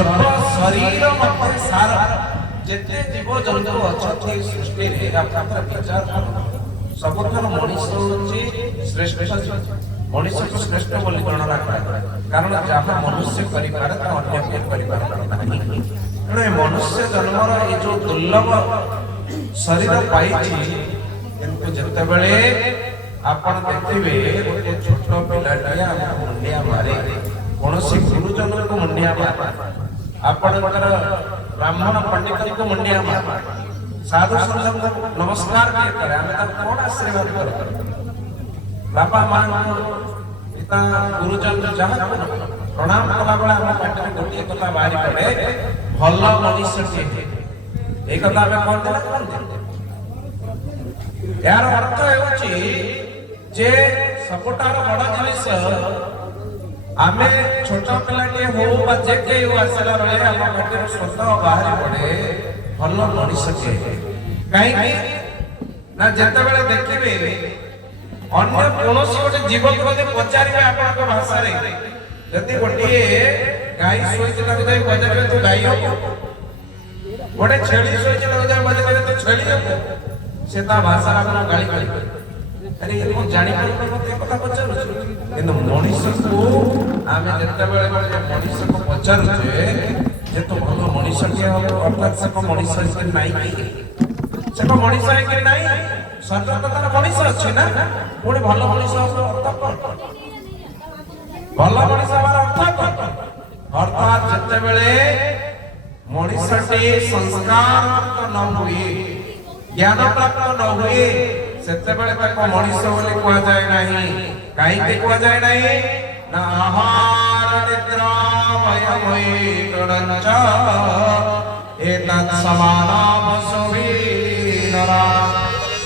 ସର୍ବ ଶରୀର ମଧ୍ୟ ସାର। ଯେତେ ଜୀବଜନ୍ତୁ ଅଛନ୍ତି ସୃଷ୍ଟିରେ ଆପଣଙ୍କର ବିଚାର ସବୁଠାରୁ ମଣିଷ ହେଉଛି ଶ୍ରେଷ୍ଠ। ମଣିଷକୁ ଶ୍ରେଷ୍ଠ ବୋଲି ଗଣନା କରାଯାଏ, କାରଣ ଯାହା ମନୁଷ୍ୟ କରିପାରେ ତା ଅନ୍ୟ କେହି କରିପାରନ୍ତି ନାହିଁ। ତେଣୁ ଏ ମନୁଷ୍ୟ ଜନ୍ମର ଏ ଯୋଉ ଦୁର୍ଲଭ ଶରୀର ପାଇଛି, କିନ୍ତୁ ଯେତେବେଳେ ଆପଣ ଦେଖିବେ ଗୋଟେ ଛୋଟ ପିଲାଟିଏ ଆମକୁ ମୁଣ୍ଡିଆ ମାରେ, କୌଣସି ଗୁରୁଜନଙ୍କୁ ମୁଣ୍ଡିଆ ମାରେ, ଆପଣଙ୍କର ବ୍ରାହ୍ମଣ ପଣ୍ଡିତଙ୍କୁ ମୁଣ୍ଡିଆ ମାରେ, ସାଧୁ ସନ୍ଥଙ୍କୁ ନମସ୍କାର କରେ, ଆମେ ତାକୁ କଣ ଆଶୀର୍ବାଦ କରୁ? ବାପା ମାଙ୍କୁ, ପିତା ଗୁରୁଜନ ଯାହାକୁ ପ୍ରଣାମ କଲାବେଳେ ଆମ ପାଟିରେ ଗୋଟିଏ କଥା ବାହାରି ପଡେ, ଭଲ ମଣିଷଟିଏ। ଏଇ କଥା ଆମେ କହନ୍ତି ନା କହନ୍ତି? ଏହାର ଅର୍ଥ ହେଉଛି ଯେ ସବୁଠାରୁ ବଡ ଜିନିଷ, ଆମେ ଛୋଟ ପିଲାଟିଏ ହଉ ବା ଯେ କେହି ଆସିଲା ବେଳେ ଆମ ପାଟିରୁ ଶବ୍ଦ ବାହାରି ପଡେ ଭଲ ମଣିଷଟିଏ। କାହିଁକି ନା ଯେତେବେଳେ ଦେଖିବେ ଅନ୍ୟ କୌଣସି ଗୋଟେ ଜୀବକୁ ଯଦି ପଚାରିବେ ଆପଣଙ୍କ ଭାଷାରେ, ଯଦି ଗୋଟିଏ ଗାଈ ଶୋଇଛି ତାକୁ ଯାଇ ପଚାରିବେ ତୁ ଗାଈ ହବୁ, ଗୋଟେ ଛେଳି ଶୋଇଛି ତାକୁ ଯାଇ ପଚାରିବେ ତୁ ଛେଳି ହବୁ, ସେ ତା ଭାଷାରେ ଆପଣ ଗାଳି ଗାଳି ଆରେ ମୁଁ ଜାଣିପାରିବି ମତେ କଥା ପଚାରୁଛୁ। କିନ୍ତୁ ମଣିଷକୁ ଆମେ ଯେତେବେଳେ ମଣିଷକୁ ପଚାରୁଛେ ଯେ ତୁ ଭଲ ମଣିଷଟିଏ ହବ, ଅର୍ଥାତ୍ ସେ ମଣିଷ ହେଇକି ନାହିଁ, ସେ ମଣିଷ ହେଇକି ନାହିଁ, ସର୍ବତଃ ମଣିଷ ଅଛି ନା, ପୁଣି ଭଲ ମଣିଷ ହବ ଅର୍ଥ କଣ? ଭଲ ମଣିଷ ହବାର ଅର୍ଥ କଣ? ଅର୍ଥାତ୍ ଯେତେବେଳେ ମଣିଷଟି ସଂସ୍କାର ନ ହୁଏ, ଜ୍ଞାନ ପ୍ରାପ୍ତ ନ ହୁଏ, ସେତେବେଳେ ତାକୁ ମଣିଷ ବୋଲି କୁହାଯାଏ ନାହିଁ। କାହିଁକି କୁହାଯାଏ ନାହିଁ? ନା ଆହାର ନିଦ୍ରା ଭୟମୟୀ ତୃଣଞ୍ଚ ଏତତ୍ ସମାନମ ସୁଭି